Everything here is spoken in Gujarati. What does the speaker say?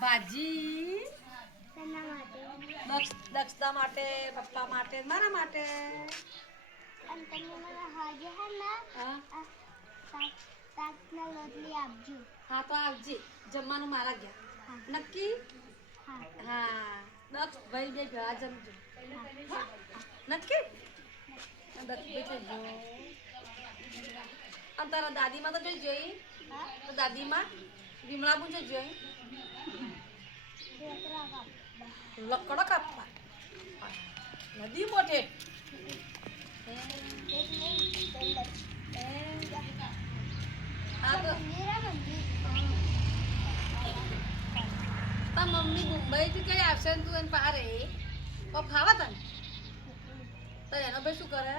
ભાજી શેના માટે દક્ષ દક્ષતા માટે પપ્પા માટે મારા માટે અને તમે મને હાજે હે ને હા આ શાક શાકના લોટલી આપજો હા તો આવજે જમવાનું મારા ગયા હા નક્કી હા હા દક્ષ ભાઈ બે ભેળા જમજો હા? નક્કી દક્ષ ભાઈ જમજો અને તારા દાદીમાં તો જોઈ જોઈ. દાદીમાં વિમળા પૂછો જોઈ કાપ લકડો કાપવા. નદી મોટે એક નહીં દંડ હા, તો. મંદિર આ મંદિર તા મમ્મી મુંબઈથી કઈ આવશે ને તું એને પારે ફાવા તને? તો એનો ભાઈ શું કરે?